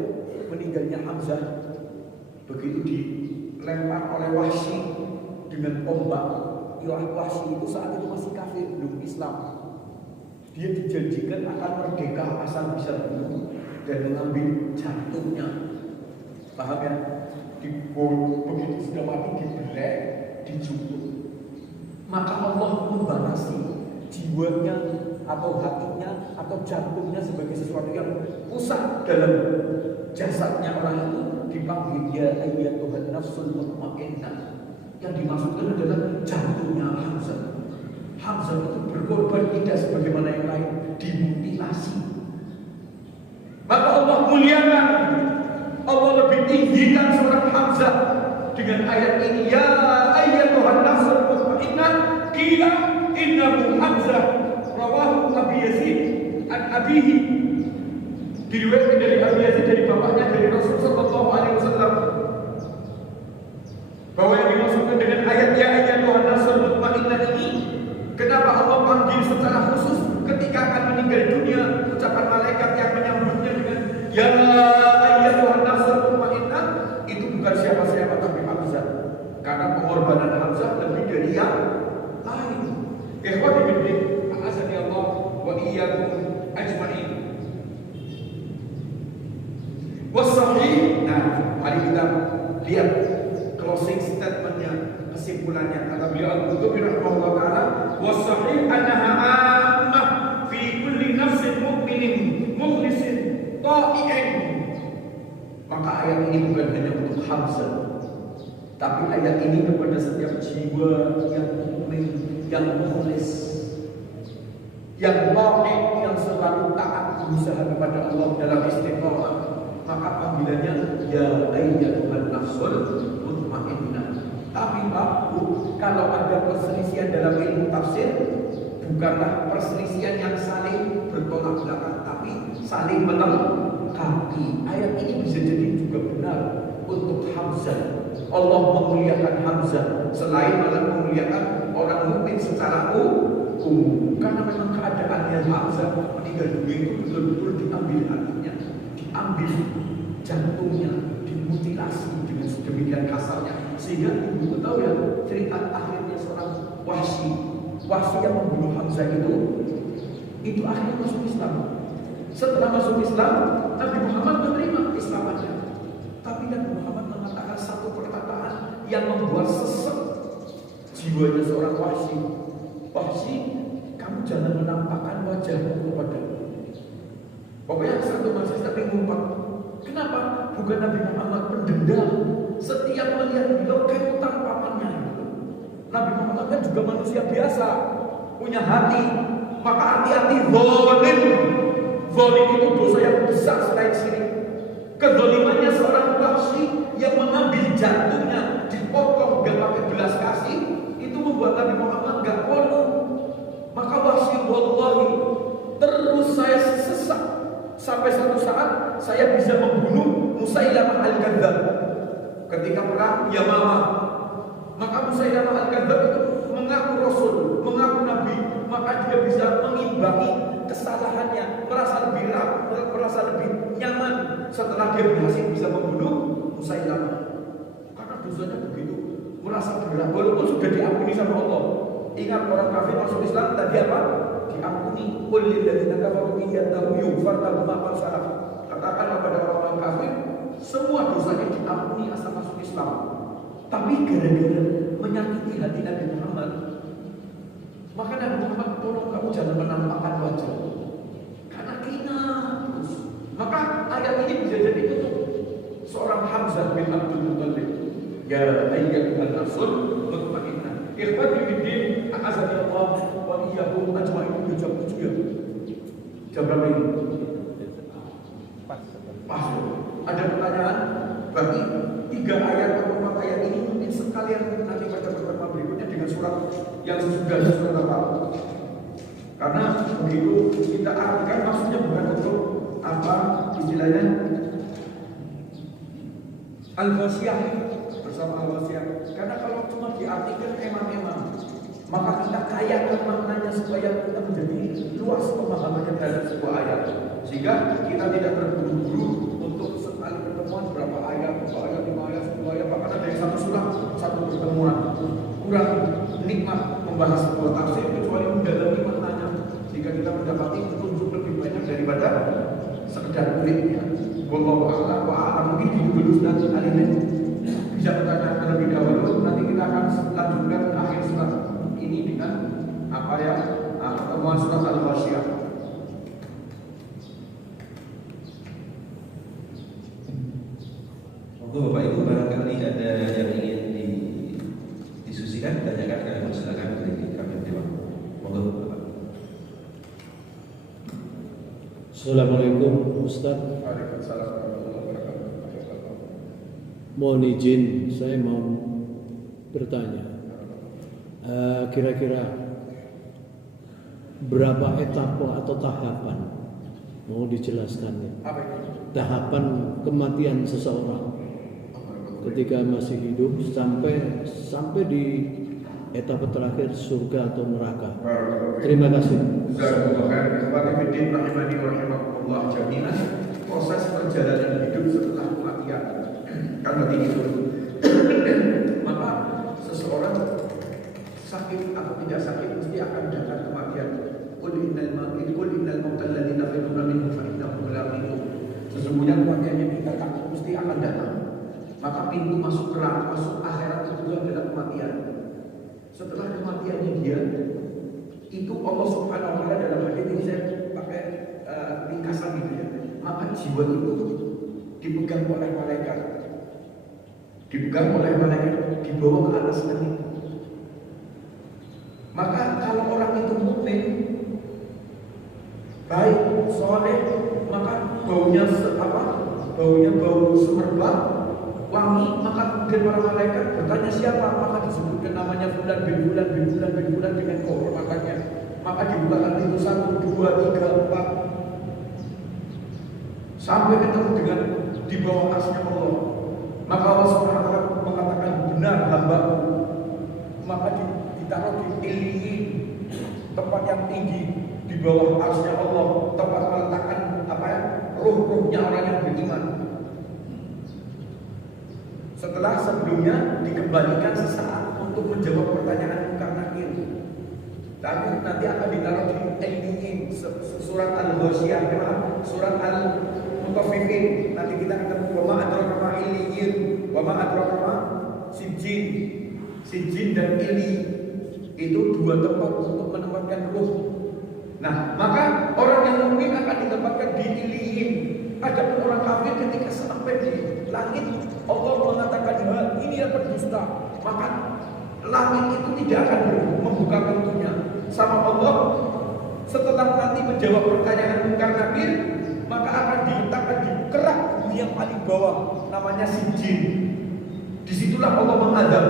meninggalnya Hamzah begitu dilempar oleh Wahsy dengan tombak. Wahsy itu saat itu masih kafir, belum Islam. Dia dijanjikan akan merdeka asal bisa bunuh dan mengambil jantungnya. Paham ya? Begitu sudah mati dibelek, dijupuk. Maka Allah membarasi jiwanya atau hatinya atau jantungnya sebagai sesuatu yang pusat dalam jasadnya orang itu, dipanggil ya ayyatuhan nafsul mutmainnah. Yang dimaksudkan adalah jantungnya Hamzah. Hamzah itu berkorban tidak sebagaimana yang lain, dimutilasi. Maka Allah muliakan, Allah lebih tinggikan seorang Hamzah dengan ayat ini, ya ayyatuhan nafsul mutmainnah qila innahu Hamzah. Rawahu Abi Yazid an abihi, diriwayatkan dari Abi Yazid dari bapaknya dari Rasul sallallahu alaihi wasallam, bahwa yang dimaksudkan dengan ayat ya ayyatuhan nafsul mutmainnah ini, kenapa Allah panggil secara khusus ketika akan meninggal dunia, ucapan malaikat yang menyambutnya dengan ya ayyatuhan nafsul mutmainnah, itu bukan siapa-siapa tapi Hamzah, karena pengorbanan Hamzah lebih dari yang lain. Ikhwati fillah, azani Allah wa iyyakum ajma'in. Wasahih, nah mari kita lihat closing statementnya, kesimpulannya. Kata beliau Al-Qurtubi rahimahullah taala, wasahih annaha ammah fi kulli nafsin mu'minin mukhlisin ta'i'in. Maka ayat ini bukan hanya untuk Hamzah, tapi ayat ini kepada setiap jiwa yang mukmin, yang mukhlis, yang ta'i', yang selalu taat berusaha kepada Allah dalam istiqomah. Maka panggilannya ya ayyatuhan nafsul mutmainnah. Tapi Pak, kalau ada perselisihan dalam ilmu tafsir, bukanlah perselisihan yang saling bertolak belakang, tapi saling melengkapi. Ayat ini bisa jadi juga benar untuk Hamzah. Allah memuliakan Hamzah selain malah memuliakan orang mukmin secara umum, karena memang keadaannya Hamzah meninggal dunia itu betul-betul diambil hatinya, diambil jantungnya, dimutilasi dengan sedemikian kasarnya, sehingga ibu tahu ya cerita akhirnya seorang Wahsy yang membunuh Hamzah itu akhirnya masuk Islam. Setelah masuk Islam, Nabi Muhammad menerima Islamannya, tapi Nabi Muhammad mengatakan satu perkataan yang membuat sesek jiwanya seorang Wahsy. Wahsy, kamu jangan menampakkan wajahmu kepadaku. Pokoknya satu majelis Nabi ngumpat. Kenapa? Bukan Nabi Muhammad pendendam. Setiap melihat beliau kemutan pamannya. Nabi Muhammad kan juga manusia biasa, punya hati. Maka hati-hati zalim. Zalim itu dosa yang besar selain syirik. Kezalimannya seorang Wahsy yang mengambil jantungnya, dipotong gak pakai belas kasih, itu membuat Nabi Muhammad gak kono. Maka Wahsy, wallahi, terus saya sesak sampai satu saat saya bisa membunuh Musailamah al-Kadzdzab ketika perang Yamamah. Maka Musailamah al-Kadzdzab itu mengaku Rasul, mengaku Nabi, maka dia bisa mengimbangi kesalahannya, merasa lebih nyaman setelah dia berhasil bisa membunuh Musailamah. Karena dosanya begitu, merasa berat walaupun sudah diampuni sama Allah. Ingat orang kafir masuk Islam tadi apa? Diampuni. Qul lil ladzina kafaru iyyahu yughfar lahum ma qad salaf. Katakanlah pada orang kafir, semua dosanya diampuni asal masuk Islam. Tapi gara-gara menyakiti hati Nabi Muhammad, maka Nabi Muhammad, tolong kamu jangan menampakkan wajah, karena kina terus. Maka ayat ini bisa jadi untuk seorang Hamzah bin Abdul Muttalib. Ya ayyatuhan nafsul mutmainnah. Ikhwati fiddin, a'azani Allah wa iyyakum ajma'in. Jam 7 ya? Jam berapa ini? Pas. Ada pertanyaan? Bagi 3 ayat atau 4 ayat ini mungkin sekalian nanti baca beberapa berikutnya dengan surat yang sesudahnya surat apa? Karena begitu kita artikan maksudnya bukan untuk apa istilahnya Al-Ghasyiyah bersama Al-Ghasyiyah. Karena kalau cuma diartikan emang-emang, maka kita kayakan maknanya supaya kita menjadi luas pemahamannya dalam sebuah ayat, sehingga kita tidak terburu-buru untuk sekali pertemuan berapa ayat, 5 ayat, 10 ayat, bahkan ada yang 1 surah, 1 pertemuan. Kurang nikmat membahas sebuah tafsir kecuali mendalami maknanya, sehingga kita mendapati petunjuk lebih banyak daripada sekedar kulitnya. Wallahu a'lam wa a'lam. Mungkin dulu nanti Alimin bisa bertanya terlebih dahulu. Nanti kita akan lanjutkan akhir surat ini dengan pertemuan surat Al-Ghasyiyah. Monggo Bapak Ibu, barangkali ada yang ingin didiskusikan, tanyakan, kami silakan dari kami terima. Monggo Bapak. Assalamualaikum Ustaz. Waalaikumsalam warahmatullahi wabarakatuh. Mohon izin, saya mau bertanya. Kira-kira berapa etapa atau tahapan? Mau dijelaskan ya? Apa itu? Tahapan kematian seseorang ketika masih hidup sampai di etapa terakhir surga atau neraka. Terima kasih. Proses perjalanan hidup setelah kematian. Karena itu, maka seseorang sakit atau tidak sakit mesti akan datang kematian. Qul innal mauta alladzi tafirruna minhu fa innahu mulaqikum. Sesungguhnya kematian yang kita takut mesti akan datang. Maka pintu masuk neraka, masuk akhirat itu adalah kematian. Setelah kematiannya dia, itu Allah Subhanahu wa taala dalam hadis ini saya pakai ringkasan gitu ya. Maka jiwa itu dipegang oleh malaikat. Dibawa ke atas langit. Maka kalau orang itu mukmin, baik, soleh, maka baunya bau semerbak, wangi, maka kemudian para malaikat bertanya siapa, maka disebutkan namanya fulan bin fulan bin fulan bin fulan dengan kehormatannya. Maka dibukakan pintu 1, 2, 3, 4 sampai ketemu dengan di bawah arsy-Nya Allah. Maka Allah Subhanahu wa taala mengatakan benar hamba-Ku. Maka ditaruh di Illiyin, tempat yang tinggi di bawah arsy-Nya Allah, tempat meletakkan ruh-ruhnya orang yang beriman. Setelah sebelumnya dikembalikan sesaat untuk menjawab pertanyaan Munkar Nakir. Tapi nanti akan ditaruh di Illiyin, surat Al-Ghasyiyah, surat Al-Mutaffifin. Nanti kita ketemu wa ma adraka ma Illiyin, wa ma adraka ma Sijjin. Sijjin dan Illi itu 2 tempat untuk menempatkan ruh. Nah, maka orang yang mukmin akan ditempatkan di Illiyin. Ada orang kafir ketika sampai di langit, Allah mengatakan ini yang berdusta, maka langit itu tidak akan membuka pintunya. Sama Allah, setelah nanti menjawab pertanyaan Munkar Nakir, maka akan diletakkan di kerak bumi yang paling bawah, namanya Sijjin. Disitulah Allah mengadab.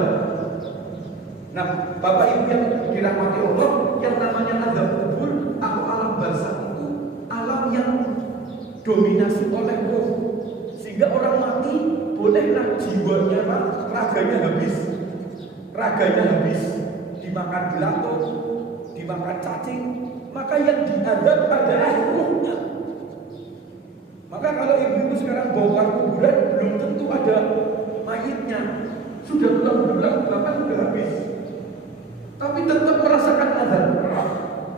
Nah, Bapak Ibu yang dirahmati Allah, yang namanya azab kubur atau alam barzakh itu alam yang dominasi oleh roh, sehingga orang mati bolehlah jiwanya, raganya habis dimakan belatung, dimakan cacing, maka yang diadab adalah ruhnya. Maka kalau ibu-ibu sekarang bongkar kuburan, belum tentu ada mayitnya, sudah bulan-bulan bahkan sudah habis, tapi tetap merasakan azab.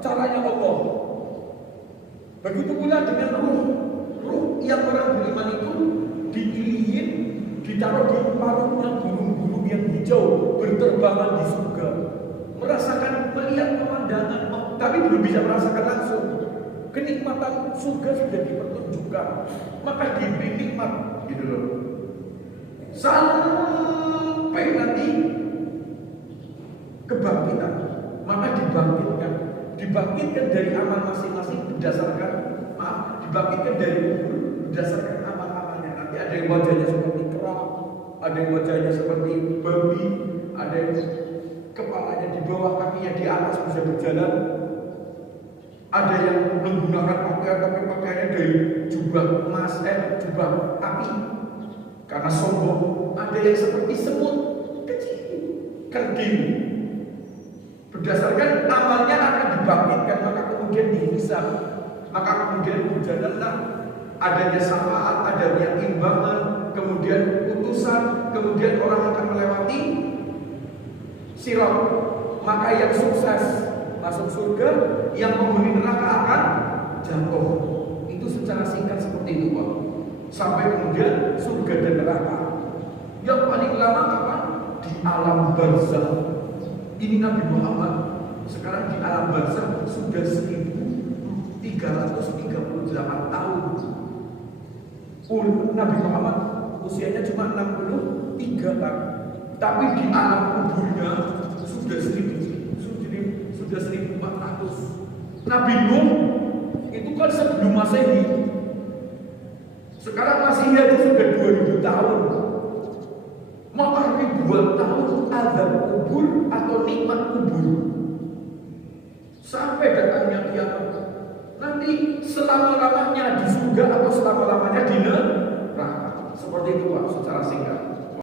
Caranya Allah. Begitu pula dengan ruh yang orang beriman itu diilihin, ditaruh di paruhnya burung-burung yang hijau berterbangan di surga, melihat pemandangan, tapi belum bisa merasakan langsung. Kenikmatan surga sudah dipertunjukkan, maka diberi nikmat gitu loh. Sampai nanti kebangkitan, maka dibangkitkan dari amal masing-masing dibangkitkan dari kubur berdasarkan amal-amalnya. Nanti ada yang wajahnya seperti kera, ada yang wajahnya seperti babi, ada yang kepalanya di bawah, kakinya di atas bisa berjalan, ada yang menggunakan pakaian tapi pakaiannya dari jubah emas, jubah api karena sombong, ada yang seperti semut kecil, kerdil. Berdasarkan amalnya akan dibangkitkan, maka kemudian dihisab, maka kemudian berjalanlah adanya syafaat, adanya imbangan, kemudian putusan, kemudian orang akan melewati sirat. Maka yang sukses masuk surga, yang penghuni neraka akan jatuh. Itu secara singkat seperti itu, Pak. Sampai kemudian surga dan neraka. Yang paling lama kapan? Di alam barzakh. Ini Nabi Muhammad sekarang di alam barzakh sudah 1338 tahun. Nabi Muhammad usianya cuma 63 kan. Tapi di alam kuburnya sudah 1400. Nabi Nuh itu kan sebelum Masehi. Sekarang Masehi aja sudah 2000 tahun. Maka ribuan tahun azab kubur atau nikmat kubur sampai datangnya kiamat. Nanti selama-lamanya di surga atau selama-lamanya di neraka. Seperti itu Pak, secara singkat.